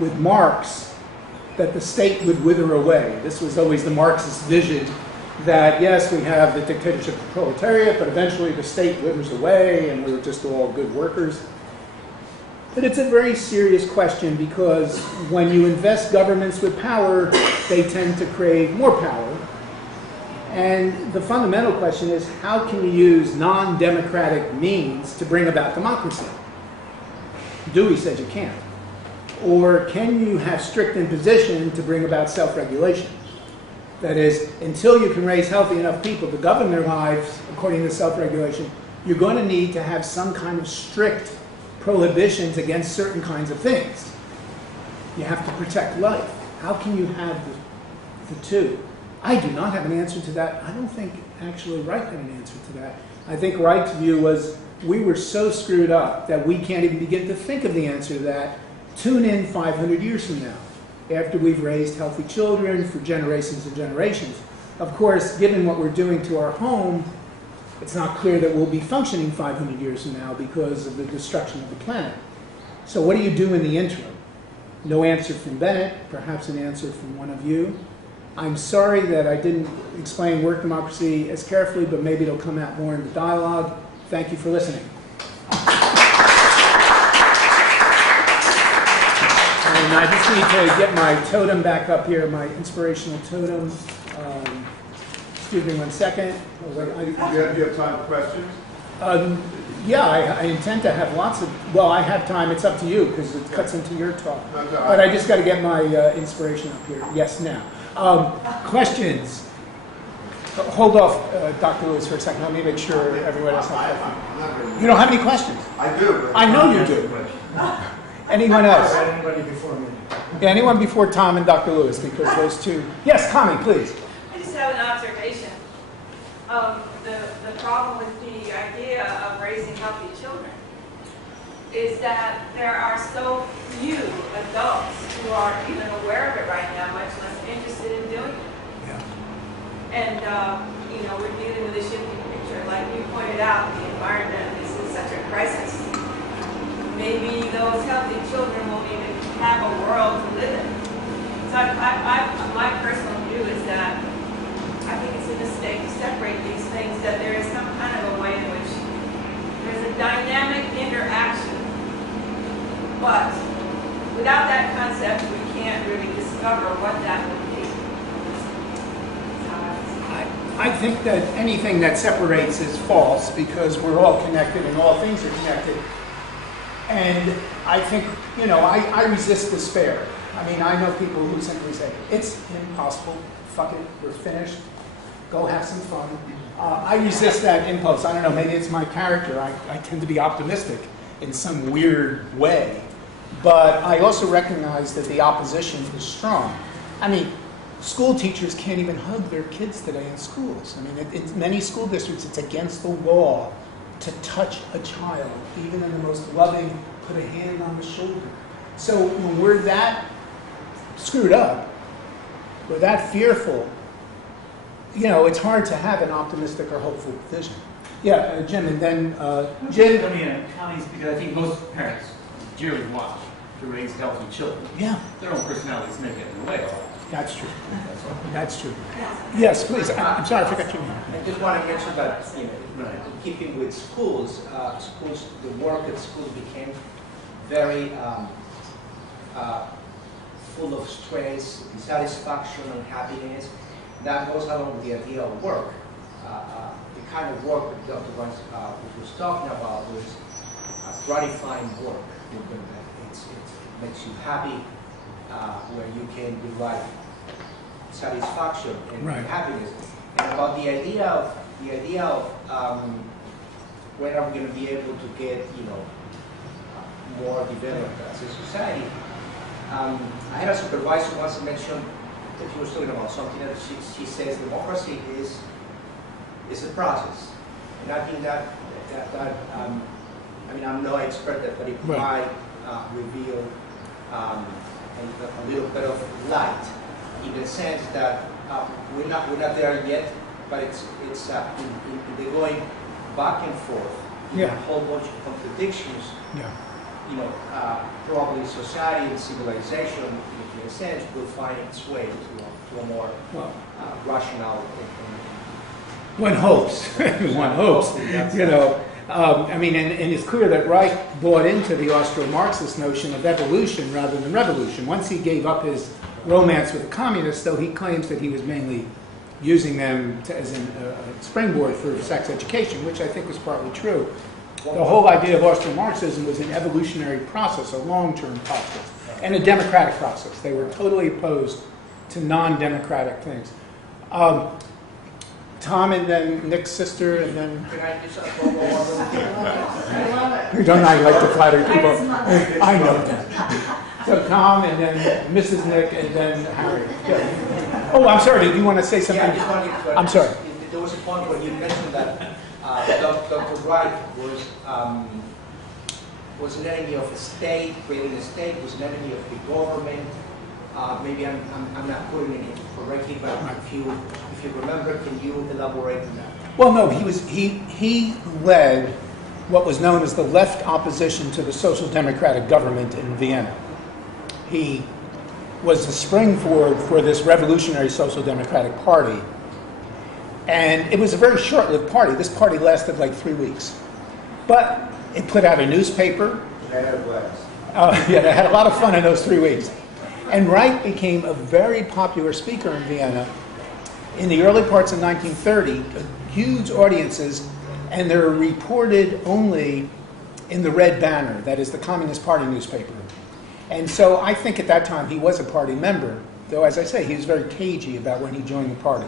with Marx that the state would wither away. This was always the Marxist vision that, yes, we have the dictatorship of the proletariat, but eventually the state withers away and we're just all good workers. But it's a very serious question because when you invest governments with power, they tend to crave more power. And the fundamental question is, how can you use non-democratic means to bring about democracy? Dewey said you can't. Or can you have strict imposition to bring about self-regulation? That is, until you can raise healthy enough people to govern their lives according to self-regulation, you're going to need to have some kind of strict prohibitions against certain kinds of things. You have to protect life. How can you have the two? I do not have an answer to that. I don't think actually Wright had an answer to that. I think Wright's view was we were so screwed up that we can't even begin to think of the answer to that. Tune in 500 years from now, after we've raised healthy children for generations and generations. Of course, given what we're doing to our home, it's not clear that we'll be functioning 500 years from now because of the destruction of the planet. So what do you do in the interim? No answer from Bennett, perhaps an answer from one of you. I'm sorry that I didn't explain work democracy as carefully, but maybe it'll come out more in the dialogue. Thank you for listening. And I just need to get my totem back up here, my inspirational totem. Excuse me 1 second. Do you have time for questions? Yeah, I intend to have lots of, well, I have time. It's up to you because it cuts into your talk. Okay. But I just got to get my inspiration up here. Yes, now. Questions? Hold off, Dr. Lewis, for a second. Let me make sure everyone else has questions. You don't have any questions? I do. I know you do. Anyone else? Anybody before me? Yeah, anyone before Tom and Dr. Lewis, because those two. Yes, Tommy, please. I just have an observation. The problem with the idea of raising healthy children is that there are so few adults who are even aware of it right now, much less interested in doing it. Yeah. And, you know, we're dealing with a shifting picture. Like you pointed out, the environment is in such a crisis. Maybe those healthy children won't even have a world to live in. So my personal view is that I think it's a mistake to separate these things, that there is some kind of a way in which there's a dynamic interaction. But without that concept, we can't really discover what that would be. I think that anything that separates is false because we're all connected and all things are connected. And I think, you know, I resist despair. I mean, I know people who simply say, it's impossible, fuck it, we're finished, go have some fun. I resist that impulse. I don't know, maybe it's my character. I tend to be optimistic in some weird way. But I also recognize that the opposition is strong. I mean, school teachers can't even hug their kids today in schools. I mean, in many school districts, it's against the law to touch a child, even in the most loving, put a hand on the shoulder. So when we're that screwed up, we're that fearful, you know, it's hard to have an optimistic or hopeful vision. Yeah, Jim, and then Jim. I mean, comments, because I think most parents dearly want to raise healthy children. Yeah. Their own personalities may get in the way. That's true. That's true. Yes, please. I'm sorry, I forgot your name. I just want to mention that, you know, in keeping with schools, the work at schools became very full of stress, dissatisfaction, unhappiness. That goes along with the idea of work. The kind of work that Dr. Rice was talking about was gratifying work. It makes you happy, where you can derive satisfaction and right. happiness. And about the idea of when are we going to be able to get, you know, more developed as a society. I had a supervisor once mention that she was talking about something that she says democracy is a process, and I think that I mean, I'm no expert, but it might reveal a little bit of light, in the sense that we're not there yet, but it's in the going back and forth, yeah. a whole bunch of contradictions. Yeah. probably society and civilization, in a sense, will find its way to a more rational. One hopes, one hopes, you know. I mean, and it's clear that Reich bought into the Austro-Marxist notion of evolution rather than revolution. Once he gave up his romance with the communists, though he claims that he was mainly using them as a springboard for sex education, which I think was partly true. The whole idea of Austro-Marxism was an evolutionary process, a long-term process, and a democratic process. They were totally opposed to non-democratic things. Tom and then Nick's sister, and then... Can I just one more? You don't like to flatter people. I know that. So Tom, and then Mrs. Nick, and then Harry. Yeah. Oh, I'm sorry. Did you want to say something? Yeah, I just wanted to, I'm sorry. There was a point where you mentioned that Dr. Reich was an enemy of the state, creating a state, was an enemy of the government. Maybe I'm not putting it correctly, but if you remember, can you elaborate on that? Well, no, he led what was known as the left opposition to the social democratic government in Vienna. He was the springboard for this revolutionary social democratic party. And it was a very short-lived party. This party lasted like 3 weeks. But it put out a newspaper. They had a blast. Yeah, they had a lot of fun in those 3 weeks. And Reich became a very popular speaker in Vienna in the early parts of 1930, huge audiences, and they're reported only in the Red Banner, that is the Communist Party newspaper. And so I think at that time he was a party member, though as I say, he was very cagey about when he joined the party.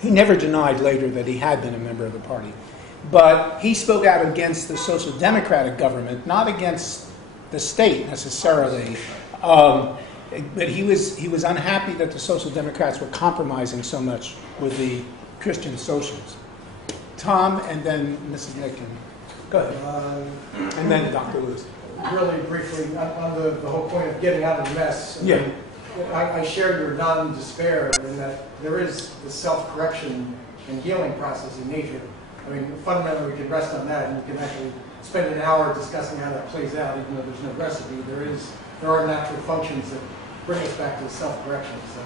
He never denied later that he had been a member of the party. But he spoke out against the social democratic government, not against the state necessarily. But he was unhappy that the Social Democrats were compromising so much with the Christian socialists. Tom, and then Mrs. Nick, and go ahead. And then Dr. Lewis. Really briefly, on the whole point of getting out of the mess. Yeah. I shared your non-despair in that there is the self-correction and healing process in nature. I mean, fundamentally, we can rest on that, and you can actually spend an hour discussing how that plays out, even though there's no recipe. There are natural functions that bring us back to self-correction. So, I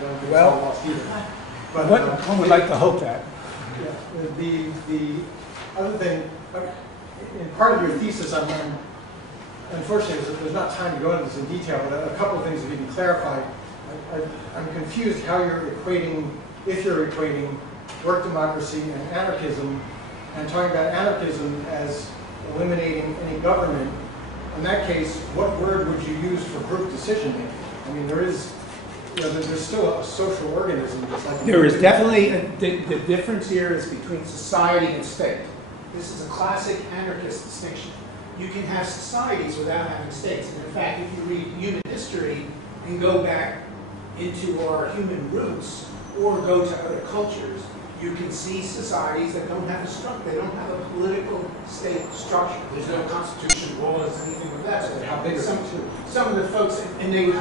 don't think it's all lost either. But One would like to hope that. yeah, the other thing, in part of your thesis, unfortunately, there's not time to go into this in detail, but a couple of things that you can clarify. I'm confused how you're equating, if you're equating work democracy and anarchism, and talking about anarchism as eliminating any government. In that case, what word would you use for group decision making? I mean, there's still a social organism. Just like There is definitely, the difference here is between society and state. This is a classic anarchist distinction. You can have societies without having states. And in fact, if you read human history and go back into our human roots or go to other cultures, you can see societies that don't have a structure. They don't have a political state structure. There's no constitution, laws, anything like that. So how big are some of the folks, and they would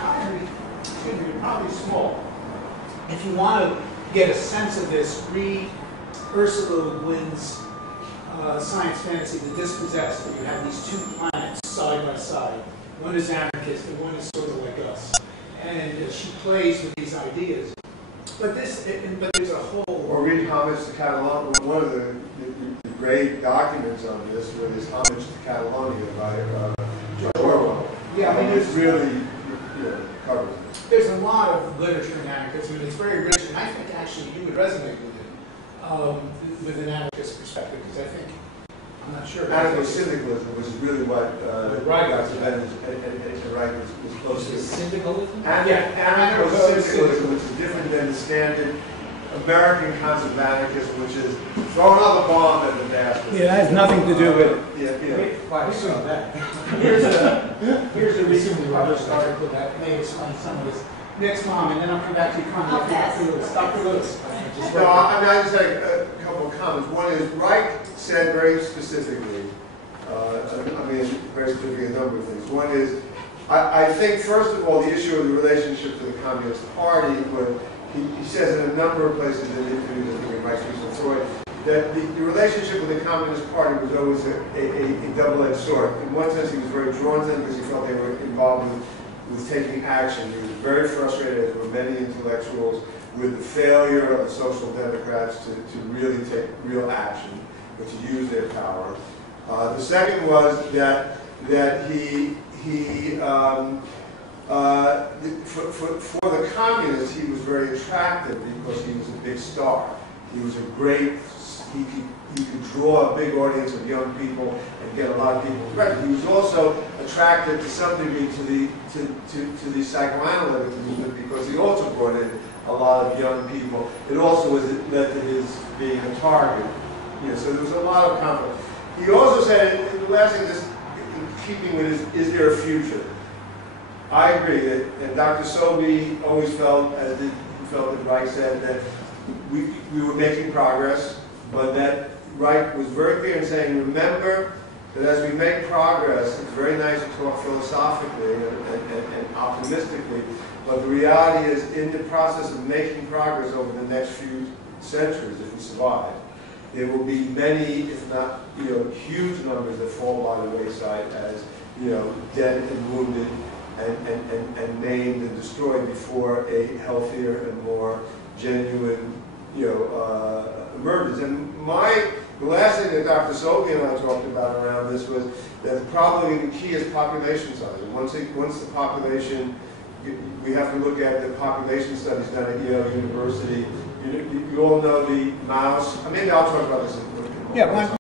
probably small. If you want to get a sense of this, read Ursula Le Guin's science fantasy, The Dispossessed, where you have these two planets side by side. One is anarchist and one is sort of like us. And she plays with these ideas. But there's a whole... Or read Homage to Catalonia. One of the great documents on this was Homage to Catalonia by George Orwell. Yeah, I mean, it's really covers it. There's a lot of literature in anarchism, and it's very rich, and I think actually you would resonate with it, with an anarchist perspective, because I think, I'm not sure. Anarcho-syndicalism, which is really what Dr. Bennett and Reich was close to. Syndicalism? Anarcho-syndicalism, which is different than the standard American concept of anarchism, which is throw another bomb at the basket. Yeah, that has nothing to do with... Why, we saw that. Here's a recently published article that may explain some of this. Next, Mom, and then I'll come back to you, Connie. I'll pass. Dr. Lewis. No, I just had a couple of comments. One is, Reich said very specifically, very specifically a number of things. One is, I think, first of all, the issue of the relationship to the Communist Party, he says in a number of places in interviews, I think in Reich's recent story, that the relationship with the Communist Party was always a double-edged sword. In one sense, he was very drawn to them because he felt they were involved with taking action. He was very frustrated, as were many intellectuals, with the failure of the Social Democrats to really take real action, or to use their power. The second was that for the communists, he was very attractive because he was a big star. He was a great, he could draw a big audience of young people and get a lot of people interested. He was also attracted to some degree to the psychoanalytic movement because he also brought in a lot of young people. It also led to his being a target. So there was a lot of conflict. He also said, and the last thing, just in keeping with is there a future? I agree that, and Dr. Sobey always felt, as he felt that Reich said, that we were making progress, but that Reich was very clear in saying, remember that as we make progress, it's very nice to talk philosophically and optimistically, but the reality is, in the process of making progress over the next few centuries, if we survive, there will be many, if not huge numbers that fall by the wayside as dead and wounded and maimed and destroyed before a healthier and more genuine emergence. And the last thing that Dr. Sobey and I talked about around this was that probably the key is population size. And once the population, we have to look at the population studies done at Yale University. You all know the mouse. Maybe I'll talk about this in a moment. Yeah,